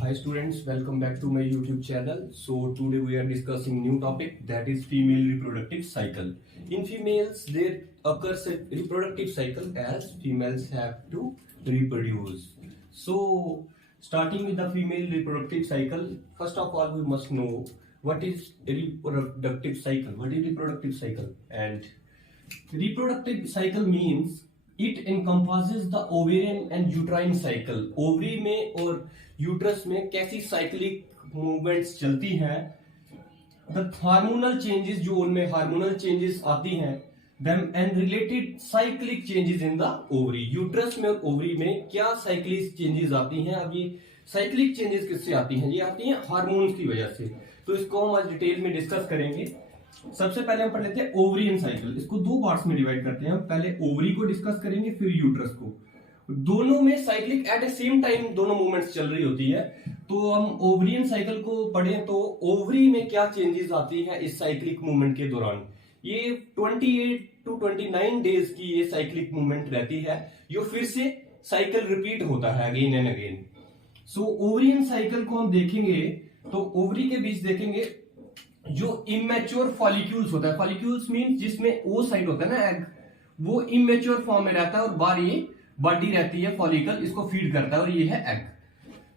Hi students, welcome back to my YouTube channel. So today we are discussing new topic, that is female reproductive cycle. In females there occurs a reproductive cycle as females have to reproduce. So starting with the female reproductive cycle, first of all we must know what is reproductive cycle. What is reproductive cycle? And reproductive cycle means it encompasses the ovarian and uterine cycle. Ovary में और uterus में कैसी cyclic movements चलती हैं, the hormonal changes, जो उनमें hormonal changes आती हैं, them and related cyclic changes in the ovary. Uterus में और ओवरी में क्या साइक्लिक चेंजेस आती हैं. अब ये साइक्लिक चेंजेस किससे आती हैं? ये आती हैं हार्मोन्स की वजह से. तो इसको हम आज डिटेल में डिस्कस करेंगे. सबसे पहले हम पढ़ लेते हैं ओवरियन साइकिल. इसको दो पार्ट्स में डिवाइड करते हैं. हम पहले ओवरी को डिस्कस करेंगे, फिर यूट्रस को. दोनों में साइक्लिक एट ए सेम टाइम दोनों मूवमेंट्स चल रही होती है. तो हम ओवरियन साइकिल को पढ़ें तो ओवरी में क्या चेंजेस आती है इस साइक्लिक मूवमेंट के दौरान. ये 28 to 29 डेज की ये साइक्लिक मूवमेंट रहती है, जो फिर से साइकिल रिपीट होता है again and again. So ovarian cycle को हम देखेंगे तो ओवरी के बीच देखेंगे जो इमेच्योर फॉलिक्यूल्स होता है. फॉलिक्यूल्स मींस जिसमें ओ साइड होता है ना, एग, वो इमेच्योर फॉर्म में रहता है और बाहर ये बॉडी रहती है, फॉलिकल इसको फीड करता है और ये है एग.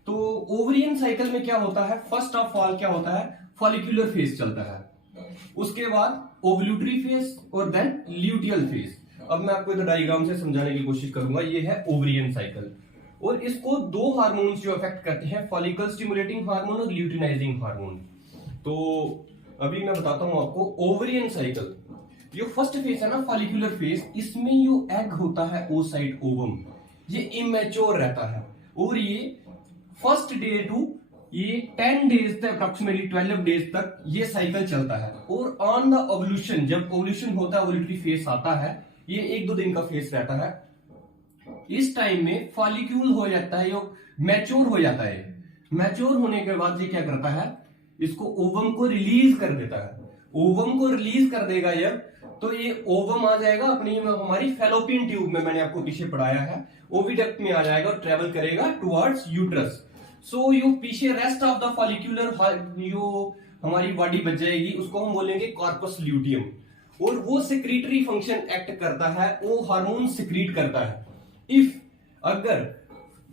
तो ओवरियन साइकिल में क्या होता है, फर्स्ट ऑफ ऑल क्या होता है, फॉलिक्यूलर फेज चलता है, उसके बाद ओवल्यूटरी फेज और देन ल्यूटियल फेज. अब मैं आपको इधर डायग्राम से समझाने की कोशिश करूंगा. ये है ओवरियन साइकिल और इसको दो हार्मोन्स जो अफेक्ट करते हैं, फॉलिकल स्टिमुलेटिंग हार्मोन और ल्यूटिनाइजिंग हार्मोन. तो अभी मैं बताता हूं आपको ओवरियन साइकिल. जो फर्स्ट फेज है ना, फॉलिकुलर फेज, इसमें जो एग होता है ओसाइट ओवम, ये इमेच्योर रहता है और ये फर्स्ट डे टू ये 10 डेज तक, अप्रोक्सीमेटली 12 डेज तक ये साइकिल चलता है. और ऑन द ओवल्यूशन, जब ओवल्यूशन होता है, ओवल्यूटरी फेज आता है, ये 1-2 दिन का फेज रहता है. इस टाइम में फॉलिक्यूल हो जाता है, जो मैच्योर हो जाता है. मैच्योर होने के बाद ये क्या करता है, इसको ओवम को रिलीज कर देता है. ओवम को रिलीज कर देगा जब, तो ये ओवम आ जाएगा अपनी हमारी फैलोपियन ट्यूब में, मैंने आपको पीछे पढ़ाया है, ओविडक्ट में आ जाएगा और ट्रेवल करेगा टुवर्ड्स यूट्रस. सो यो पीछे रेस्ट ऑफ द फॉलिक्यूलर जो हमारी बॉडी बच जाएगी, उसको हम बोलेंगे कॉर्पस ल्यूटियम. और वो सेक्रेटरी फंक्शन एक्ट करता है, वो हार्मोन सिक्रीट करता है. इफ अगर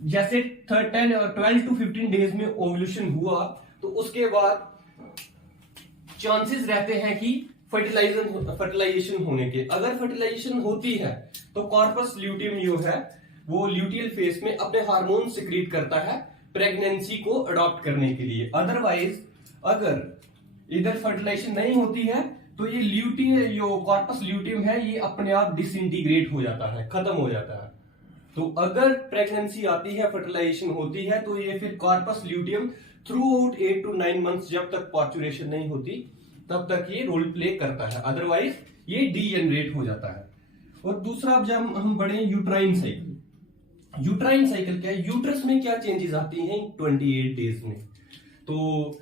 जैसे 12 to 15 डेज में ओवल्यूशन हुआ, तो उसके बाद चांसेस रहते हैं कि फर्टिलाइजेशन होने के. अगर फर्टिलाइजेशन होती है तो कॉर्पस ल्यूटियम जो है वो ल्यूटियल फेज में अपने हार्मोन सिक्रीट करता है प्रेगनेंसी को अडॉप्ट करने के लिए. अदरवाइज अगर इधर फर्टिलाइजेशन नहीं होती है तो ये ल्यूटियल जो कॉर्पस ल्यूटियम है, ये अपने आप डिसइंटीग्रेट हो जाता है, खत्म हो जाता है. तो अगर प्रेगनेंसी आती है, फर्टिलाइजेशन होती है, तो ये फिर corpus luteum through out 8 to 9 months, जब तक पार्चुरेशन नहीं होती तब तक ये रोल प्ले करता है. अदरवाइज ये डीजेनरेट हो जाता है. और दूसरा, अब जब हम बढ़े यूट्राइन साइकिल. यूट्राइन साइकिल क्या है, यूट्रस में क्या चेंजेस आती हैं 28 डेज में. तो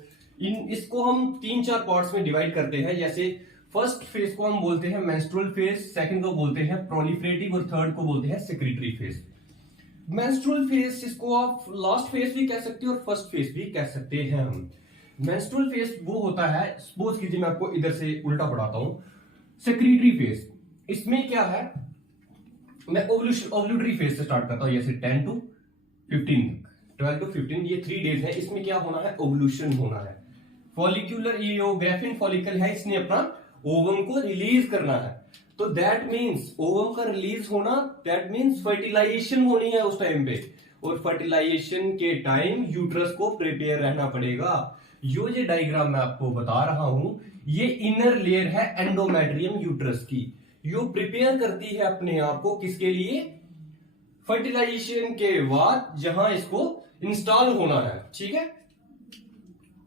इसको हम 3-4 पार्ट्स में डिवाइड करते हैं. जैसे फर्स्ट फेज को हम बोलते हैं मेंस्ट्रुअल फेज, सेकंड को बोलते हैं प्रोलिफरेटिव और थर्ड को बोलते हैं सेक्रेटरी फेज. मेंस्ट्रुअल फेज, इसको आप लास्ट फेज भी कह सकते हैं और फर्स्ट फेज भी कह सकते हैं. हम मेंस्ट्रुअल फेज वो होता है, सपोज कीजिए मैं आपको इधर से उल्टा पढ़ाता हूं, सेक्रेटरी फेज. इसमें क्या है, मैं ओवल्यूटरी फेज से स्टार्ट करता हूं, जैसे 10 to 15 तक, 12 to 15, ये 3 डेज है. इसमें क्या होना है, ओवल्यूशन होना है. फॉलिक्यूलर ये जो ग्राफिन फॉलिकल है, इसने अपना ओवम को रिलीज करना है. तो दैट मीन्स ओवम का रिलीज होना, दैट मीन्स फर्टिलाइजेशन होनी है उस टाइम पे. और फर्टिलाइजेशन के टाइम यूट्रस को प्रिपेयर रहना पड़ेगा. ये डायग्राम मैं आपको बता रहा हूं, ये इनर लेयर है एंडोमेट्रियम यूट्रस की, जो प्रिपेयर करती है अपने आप को किसके लिए, फर्टिलाइजेशन के बाद जहां इसको इंस्टॉल होना है. ठीक है,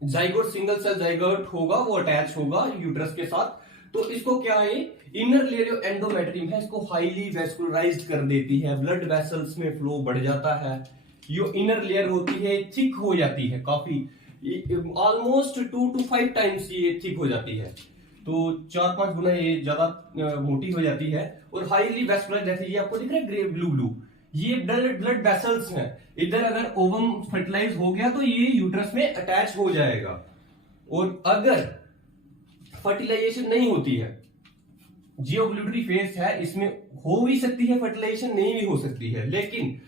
जाइगोट, सिंगल सेल जाइगोट होगा, वो अटैच होगा यूट्रस के साथ. तो इसको क्या है, इनर लेयर जो एंडोमेट्रियम है, इसको हाईली वेस्कुलराइज्ड कर देती है, ब्लड वेसल्स में फ्लो बढ़ जाता है. जो इनर लेयर होती है थिक हो जाती है, काफी ऑलमोस्ट 2 to 5 टाइम्स ये थिक हो जाती है. तो 4-5 गुना ये ज्यादा मोटी हो जाती है और हाईली वेस्कुलराइज्ड रहती है. आपको दिख रहा है ग्रे ब्लू, ये ब्लड वेसल्स हैं, इधर अगर ओवम फर्टिलाइज हो गया तो ये यूट्रस में अटैच हो जाएगा। और अगर फर्टिलाइजेशन नहीं होती है, जो ओव्यूलेटरी फेज है इसमें हो भी सकती है फर्टिलाइजेशन, नहीं भी हो सकती है, लेकिन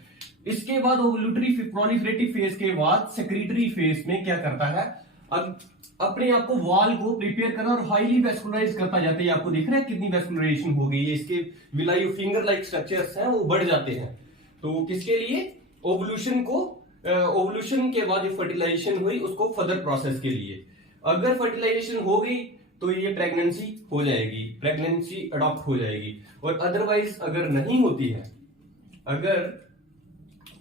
इसके बाद ओव्यूलेटरी प्रोलिफरेटिव फेज के बाद सेक्रेटरी फेज में क्या करता है, अब अपने आप को वॉल को प्रिपेयर करना और हाईली वेस्कुलराइज करता जाता है। आपको दिख रहा है कितनी वेस्कुलराइजेशन हो गई है, इसके विलाई फिंगर लाइक स्ट्रक्चर्स हैं वो बढ़ जाते हैं। तो किसके लिए, ओवल्यूशन को, ओवल्यूशन के बाद जो फर्टिलाइजेशन हुई उसको फर्दर प्रोसेस के लिए। अगर फर्टिलाइजेशन हो गई तो ये प्रेगनेंसी हो जाएगी, प्रेगनेंसी अडॉप्ट हो जाएगी। और अदरवाइज अगर नहीं होती है, अगर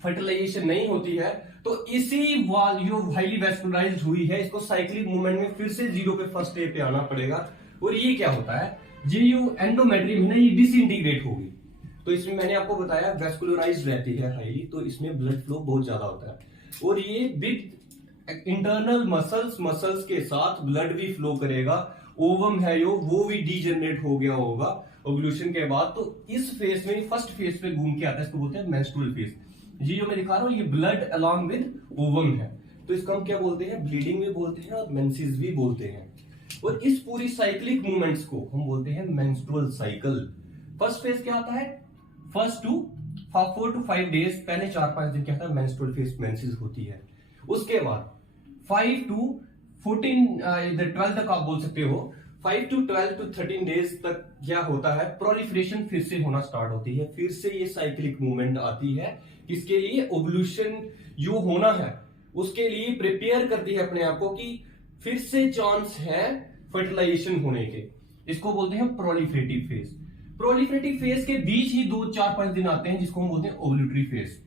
फर्टिलाइजेशन नहीं होती है तो इसी वाल जो हाईली वेस्कुलराइज्ड हुई है इसको साइक्लिक मूवमेंट में फिर से जीरो पे फर्स्ट स्टेप पे आना पड़ेगा। और ये क्या होता है, जो एंडोमेट्रियम है ना, ये डिसइंटीग्रेट होगी। तो इसमें मैंने आपको बताया वेस्कुलराइज्ड रहती है हाईली, तो इसमें ब्लड फ्लो बहुत ज्यादा होता है और ये विद इंटरनल मसल्स के साथ ब्लड भी फ्लो करेगा। ओवम है जो वो भी डीजनरेट हो गया होगा ओव्यूलेशन के बाद। तो इस फेज में फर्स्ट फेज पे घूम के आता है, इसको बोलते हैं मेंस्ट्रुअल फेज। ये जो मैं दिखा रहा हूं ये ब्लड अलोंग विद ओवम है, तो इसको हम क्या बोलते हैं, ब्लीडिंग भी बोलते हैं और मेंसेस भी बोलते हैं। और इस पूरी साइक्लिक मूवमेंट्स को हम बोलते हैं मेंस्ट्रुअल साइकिल। फर्स्ट फेज क्या आता है, फर्स्ट 4 to 5 डेज, पहले 4-5 दिन क्या होता है, मेंस्ट्रुअल फेज मेंसेस होती है। उसके बाद 5 to 12 तक आप बोल सकते हो, 5 to 12 to 13 डेज तक क्या होता है, प्रोलिफरेशन फिर से होना स्टार्ट होती है, फिर से ये साइक्लिक मूवमेंट आती है। किसके लिए, ओवल्यूशन जो होना है उसके लिए प्रिपेयर करती है अपने आप को कि फिर से चांस है फर्टिलाइजेशन होने के। इसको बोलते हैं प्रोलिफरेटिव फेज। प्रोलिफरेटिव फेज के बीच ही 2-4-5 दिन आते हैं जिसको हम बोलते हैं ओवल्यूटरी फेज।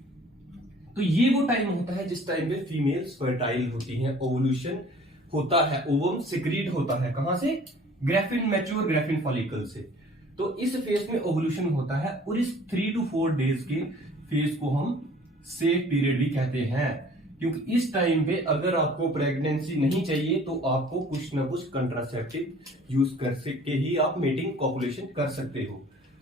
तो ये वो टाइम होता है जिस टाइम पे फीमेल्स फर्टाइल होती हैं, ओवल्यूशन होता है, ओवम सिक्रीट होता है, कहां से, ग्रेफिन, मैच्योर ग्रेफिन फॉलिकल से। तो इस फेज में ओवल्यूशन होता है और इस 3 to 4 डेज के फेज को हम सेफ पीरियड भी कहते हैं, क्योंकि इस टाइम पे अगर आपको प्रेगनेंसी नहीं चाहिए तो आपको कुछ ना कुछ कंट्रासेप्टिव यूज कर सके ही आप मेटिंग कॉपुलेशन कर सकते हो।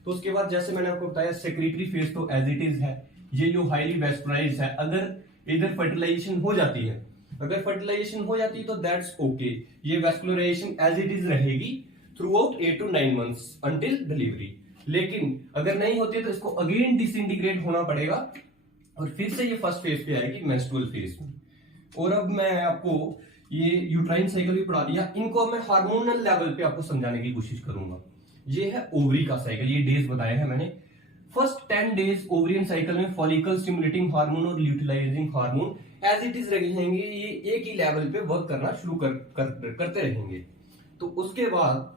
तो उसके बाद जैसे मैंने आपको बताया सेक्रेटरी फेज तो एज इट इज है, ये जो हाईली वेस्कुलराइज्ड है, अगर इधर फर्टिलाइजेशन हो जाती है, अगर फर्टिलाइजेशन हो जाती है तो दैट्स ओके, ये वेस्कुलराइजेशन एज इट इज रहेगी through out 8 to 9 months until delivery. लेकिन अगर नहीं होती तो इसको अगेन डिसइंटीग्रेट होना पड़ेगा और फिर से ये फर्स्ट फेज पे आएगी, मेंस्ट्रुअल फेज में। और अब मैं आपको ये यूट्राइन साइकिल भी पढ़ा दिया, इनको मैं हार्मोनल लेवल पे आपको समझाने की कोशिश करूंगा। ये है ओवरी का साइकिल, ये डेज बताए हैं मैंने। फर्स्ट 10 डेज ओवरियन साइकिल में फॉलिकल स्टिमुलेटिंग हार्मोन और ल्यूटिलाइजिंग हार्मोन एज इट इज रहेंगे, ये एक ही लेवल पे वर्क करना शुरू करते रहेंगे। तो उसके बाद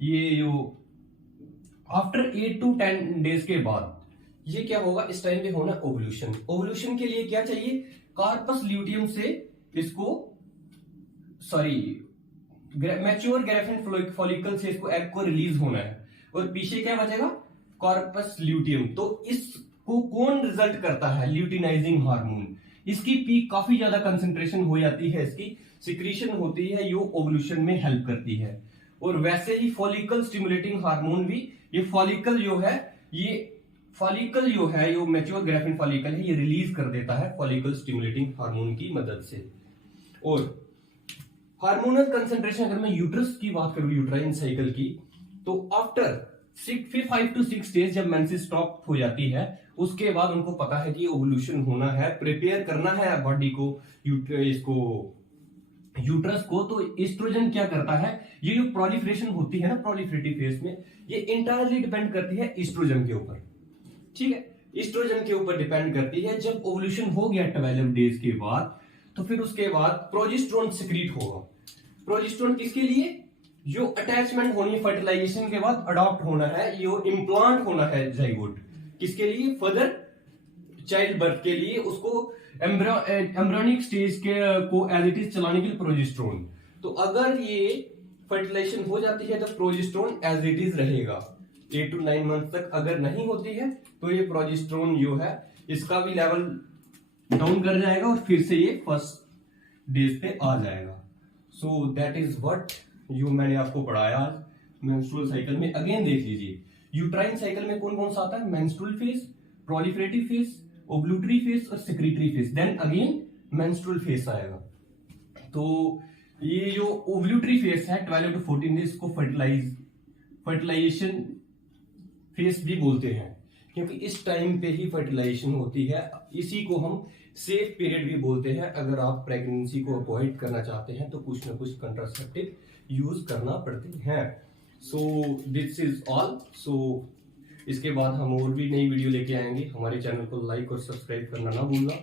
ये जो आफ्टर 8 to 10 डेज के बाद ये क्या होगा, इस टाइम पे होना ओवल्यूशन। ओवल्यूशन के लिए क्या चाहिए, कार्पस ल्यूटियम से इसको, सॉरी, मैच्योर ग्रेफिन फॉलिकल से इसको एग को रिलीज होना है और पीछे क्या बचेगा, कार्पस ल्यूटियम। तो इसको कौन रिजल्ट करता है, ल्यूटिनाइजिंग हार्मोन। इसकी पीक काफी ज्यादा कंसेंट्रेशन हो जाती है, इसकी सिक्रीशन होती है, जो ओवल्यूशन में हेल्प करती है। और वैसे ही फॉलिकल स्टिमुलेटिंग हार्मोन भी, ये फॉलिकल जो है, ये फॉलिकल जो है, जो मैच्योर ग्रेफिन फॉलिकल है, ये रिलीज कर देता है फॉलिकल स्टिमुलेटिंग हार्मोन की मदद से। और हार्मोनल कंसंट्रेशन अगर मैं यूट्रस की बात करूं, यूट्राइन साइकिल की, तो आफ्टर 5 to 6 डेज जब मेंसेस स्टॉप हो जाती है, उसके बाद उनको पता है कि ओवल्यूशन होना है, प्रिपेयर करना है बॉडी को, इसको यूट्रस को। तो एस्ट्रोजन क्या करता है, ये जो प्रोलिफरेशन होती है ना प्रोलिफरेटिव फेज में, ये इंटायरली डिपेंड करती है एस्ट्रोजन के ऊपर, ठीक है, एस्ट्रोजन के ऊपर डिपेंड करती है। जब ओवल्यूशन हो गया 12 डेज के बाद, तो फिर उसके बाद प्रोजेस्टेरोन सिक्रीट होगा। प्रोजेस्टेरोन किसके लिए, जो अटैचमेंट होनी है फर्टिलाइजेशन के बाद, अडॉप्ट होना है, जो इम्प्लांट होना है जाइगोट, किसके लिए, फर्दर चाइल्ड बर्थ के लिए, उसको एम्ब्रियोनिक स्टेज के को एज इट इज चलाने के लिए प्रोजेस्टेरोन। तो अगर ये फर्टिलाइजेशन हो जाती है तो प्रोजेस्टेरोन एज इट इज रहेगा 8 to 9 मंथ तक। अगर नहीं होती है तो ये प्रोजेस्टेरोन जो है इसका भी लेवल डाउन कर जाएगा और फिर से ये फर्स्ट डेज पे आ जाएगा। सो दैट इज व्हाट जो मैंने आपको पढ़ाया आज मेंस्ट्रुअल साइकिल में। अगेन देख लीजिए, यूट्राइन साइकिल में कौन कौन सा आता है, menstrual phase, proliferative phase, ovulatory phase और secretory phase, then again menstrual phase आएगा। तो ये जो ovulatory phase है 12 to 14 डेज को फर्टिलाइजेशन फेज भी बोलते हैं, क्योंकि इस टाइम पे ही फर्टिलाइजेशन होती है। इसी को हम सेफ पीरियड भी बोलते हैं। अगर आप प्रेगनेंसी को अवॉइड करना चाहते हैं तो कुछ ना कुछ कंट्रासेप्टिव यूज करना पड़ते हैं। So this is all. So इसके बाद हम और भी नई वीडियो लेके आएंगे। हमारे चैनल को लाइक और सब्सक्राइब करना ना भूलना।